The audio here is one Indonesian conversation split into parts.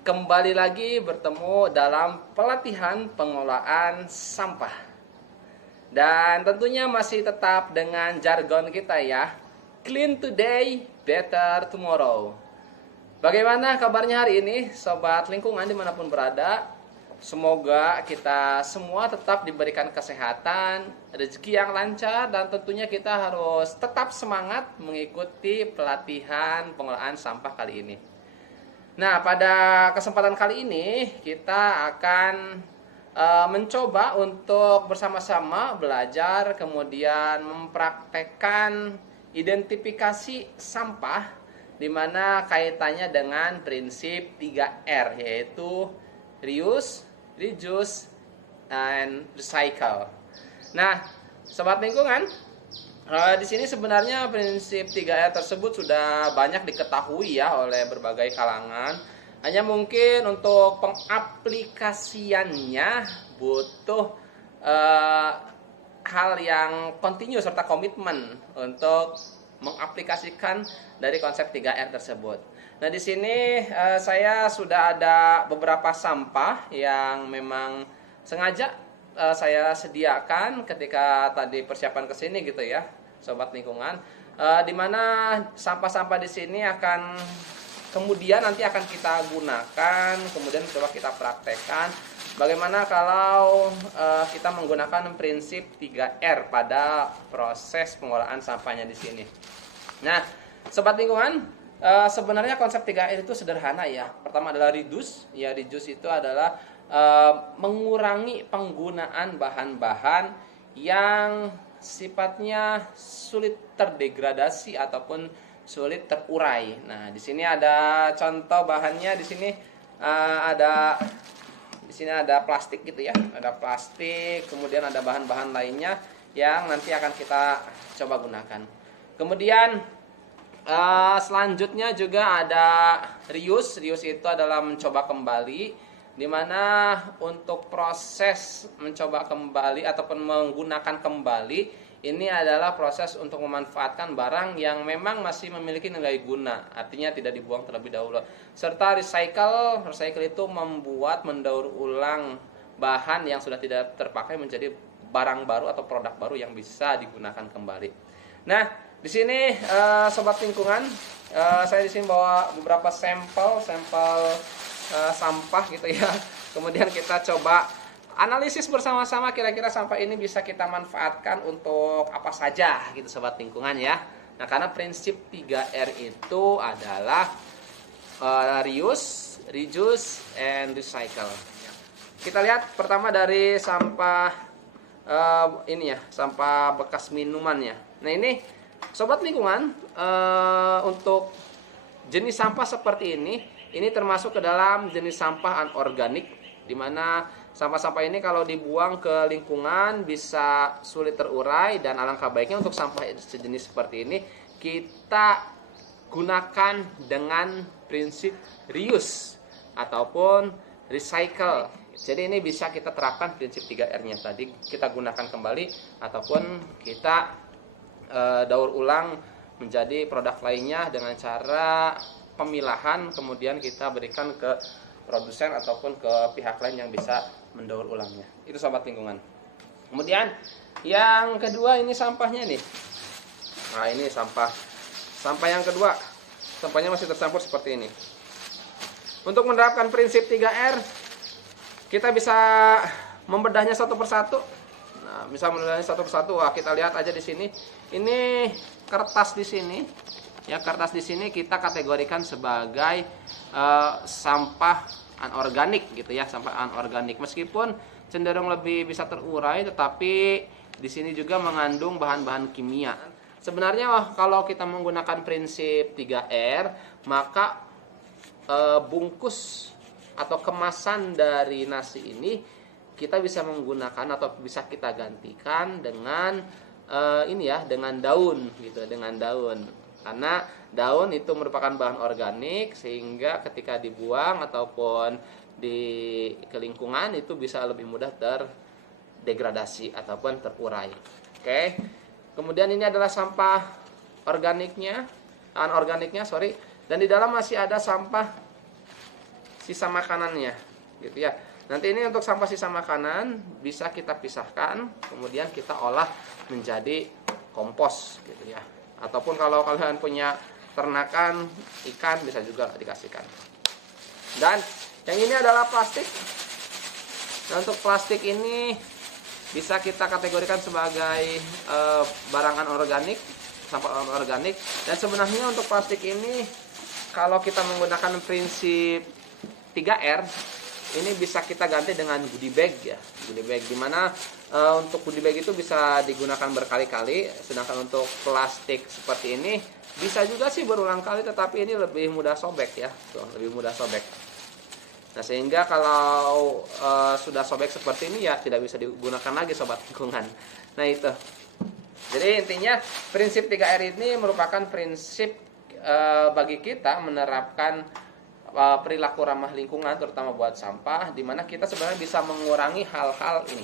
kembali lagi bertemu dalam pelatihan pengelolaan sampah. Dan tentunya masih tetap dengan jargon kita ya, clean today, better tomorrow. Bagaimana kabarnya hari ini, sobat lingkungan dimanapun berada? Semoga kita semua tetap diberikan kesehatan, rezeki yang lancar, dan tentunya kita harus tetap semangat mengikuti pelatihan pengelolaan sampah kali ini. Nah, pada kesempatan kali ini kita akan mencoba untuk bersama-sama belajar, kemudian mempraktekkan identifikasi sampah, di mana kaitannya dengan prinsip 3R, yaitu reuse, reduce, and recycle. Nah, sobat lingkungan, di sini sebenarnya prinsip 3R tersebut sudah banyak diketahui ya oleh berbagai kalangan. Hanya mungkin untuk pengaplikasiannya butuh hal yang kontinu serta komitmen untuk mengaplikasikan dari konsep 3R tersebut. Nah, di sini saya sudah ada beberapa sampah yang memang sengaja saya sediakan ketika tadi persiapan ke sini gitu ya, sobat lingkungan. Di mana sampah-sampah di sini akan kemudian nanti akan kita gunakan, kemudian coba kita praktekkan bagaimana kalau kita menggunakan prinsip 3R pada proses pengolahan sampahnya di sini. Nah, sobat lingkungan, sebenarnya konsep 3R itu sederhana ya. Pertama adalah reduce. Ya, reduce itu adalah mengurangi penggunaan bahan-bahan yang sifatnya sulit terdegradasi ataupun sulit terurai. Nah, di sini ada contoh bahannya. Di sini ada plastik gitu ya. Ada plastik, kemudian ada bahan-bahan lainnya yang nanti akan kita coba gunakan. Kemudian selanjutnya juga ada reuse. Reuse itu adalah mencoba kembali, di mana untuk proses mencoba kembali ataupun menggunakan kembali ini adalah proses untuk memanfaatkan barang yang memang masih memiliki nilai guna, artinya tidak dibuang terlebih dahulu. Serta recycle itu membuat mendaur ulang bahan yang sudah tidak terpakai menjadi barang baru atau produk baru yang bisa digunakan kembali. Nah, di sini sobat lingkungan, saya di sini bawa beberapa sampel sampah gitu ya. Kemudian kita coba analisis bersama-sama kira-kira sampah ini bisa kita manfaatkan untuk apa saja gitu sobat lingkungan ya. Nah, karena prinsip 3R itu adalah reuse, reduce, and recycle. Kita lihat pertama dari sampah ini ya, sampah bekas minuman ya. Nah, ini sobat lingkungan, untuk jenis sampah seperti ini termasuk ke dalam jenis sampah anorganik, di mana sampah-sampah ini kalau dibuang ke lingkungan bisa sulit terurai, dan alangkah baiknya untuk sampah sejenis seperti ini kita gunakan dengan prinsip reuse ataupun recycle. Jadi ini bisa kita terapkan prinsip 3R-nya tadi, kita gunakan kembali ataupun kita daur ulang menjadi produk lainnya dengan cara pemilahan, kemudian kita berikan ke produsen ataupun ke pihak lain yang bisa mendaur ulangnya. Itu sobat lingkungan. Kemudian yang kedua ini sampahnya nih. Nah, ini sampah yang kedua. Sampahnya masih tercampur seperti ini. Untuk menerapkan prinsip 3R, kita bisa membedahnya satu persatu. Nah, bisa membedahnya satu persatu. Wah, kita lihat aja di sini. Ini kertas di sini. Ya, kertas di sini kita kategorikan sebagai sampah anorganik gitu ya, sampah anorganik. Meskipun cenderung lebih bisa terurai, tetapi di sini juga mengandung bahan-bahan kimia. Sebenarnya kalau kita menggunakan prinsip 3R, maka bungkus atau kemasan dari nasi ini kita bisa menggunakan atau bisa kita gantikan dengan dengan daun gitu, dengan daun. Karena daun itu merupakan bahan organik, sehingga ketika dibuang ataupun di lingkungan itu bisa lebih mudah terdegradasi ataupun terurai. Oke. Kemudian ini adalah sampah anorganiknya, dan di dalam masih ada sampah sisa makanannya, gitu ya. Nanti ini untuk sampah sisa makanan bisa kita pisahkan, kemudian kita olah menjadi kompos, gitu ya. Ataupun kalau kalian punya ternakan ikan bisa juga dikasihkan. Dan yang ini adalah plastik. Nah, untuk plastik ini bisa kita kategorikan sebagai barangan organik, sampah organik. Dan sebenarnya untuk plastik ini kalau kita menggunakan prinsip 3R, ini bisa kita ganti dengan goodie bag ya. Goodie bag dimana untuk goodie bag itu bisa digunakan berkali-kali, sedangkan untuk plastik seperti ini bisa juga sih berulang kali, tetapi ini lebih mudah sobek ya. Tuh, lebih mudah sobek. Nah, sehingga kalau sudah sobek seperti ini ya tidak bisa digunakan lagi sobat lingkungan. Nah, itu. Jadi intinya prinsip 3R ini merupakan prinsip bagi kita menerapkan perilaku ramah lingkungan, terutama buat sampah, di mana kita sebenarnya bisa mengurangi hal-hal ini,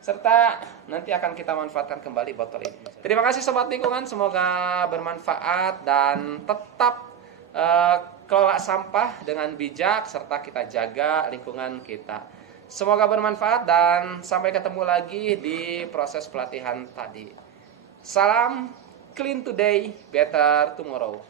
serta nanti akan kita manfaatkan kembali botol ini. Terima kasih sobat lingkungan, semoga bermanfaat dan tetap kelola sampah dengan bijak, serta kita jaga lingkungan kita. Semoga bermanfaat dan sampai ketemu lagi di proses pelatihan tadi. Salam clean today, better tomorrow.